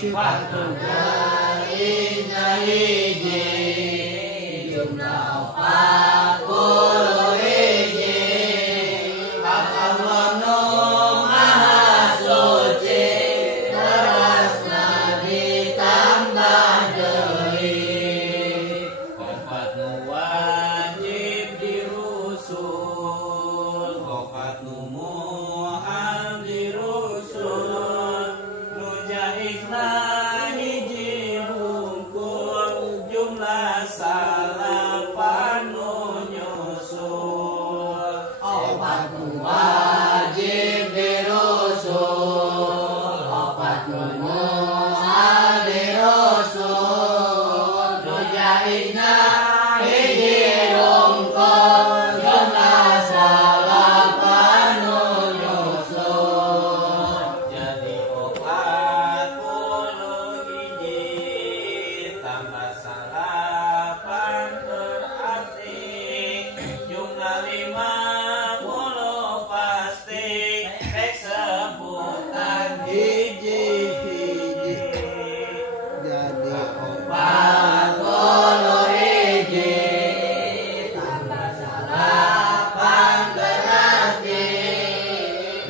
sifatuna inna hiji jumlah opat puluh hiji Allah nu maha suci terasna ditambah deui opat nu wajib dirusul opat nu muhal dirusul nu jaikna hiji hungkul jumlah salapan nu nyusul opat nu wajib dirusul opat nu muhal dirusul nu jaikna hiji hungkul jumlah salapan nu nyusul jadi opat puluh hiji tambah salapan berarti jumlah 50 pasti rek sebutan hiji-hiji jadi opat puluh hiji tambah salapan berarti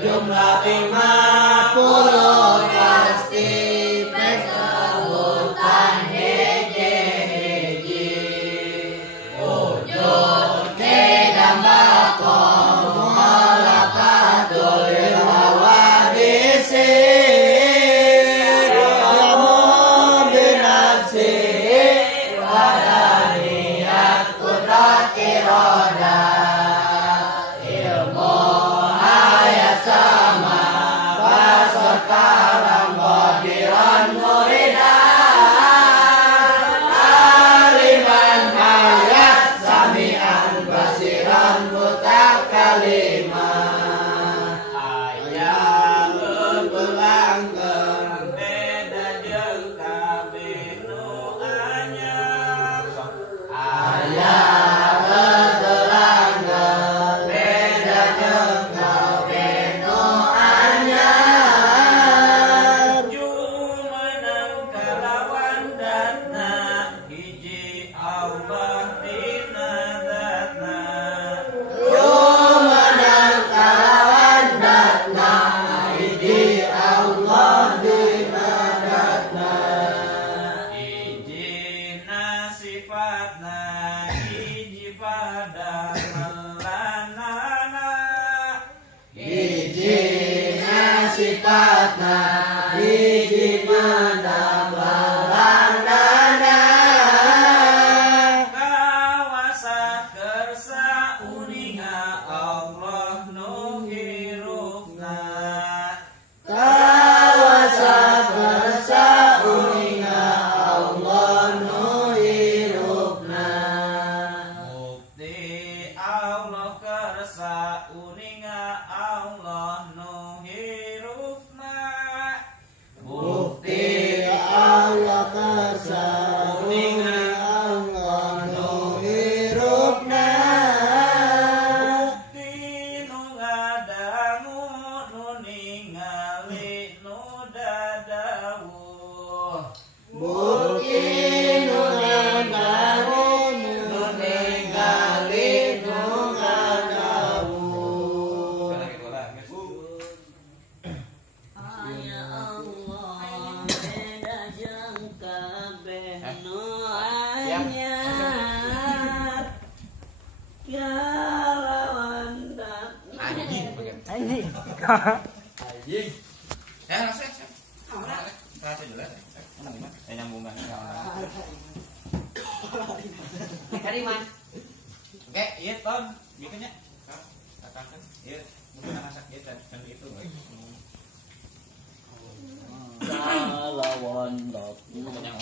jumlah 50 pasti rek sebutan hiji-hiji wujud kedambako mu'alafatul hawadisi yamun binafsi wadaniyat kudrat iroda ilmu ayat sama basur kalam qadiran muridan aliman ayat sami'an basiran mutakaliman ayat berlanggang beda jeung kabeh nu anyar ayat berlanggang beda jeung kabeh nu anyar jumeneng kalawan datna hiji Allah dina datna jumeneng kalawan datna hiji Allah dina datna hijina sifatna hiji pada melanana hijina sifatna hiji pada melanana kawasa kersa uninga Allah nu hirupna kawasa kersa uninga Allah nu hirupna bukti Allah kersa uninga Allah nu hirupna bukti Allah kersa uninga Allah nu hirupna bukti nu ngadangu nu ningali nu dadawuh bukti nu ngadangu nu ningali nu dadawuh Ya Allah, beda jeung kabeh nu anyar. Kalawan datna. anjing Anjing. anjing rasa jelas nyambungan Dari mana? oke iya ton bikinnya katakan iya bukan masak gitu dan itu Kalawan datna. itu kenyang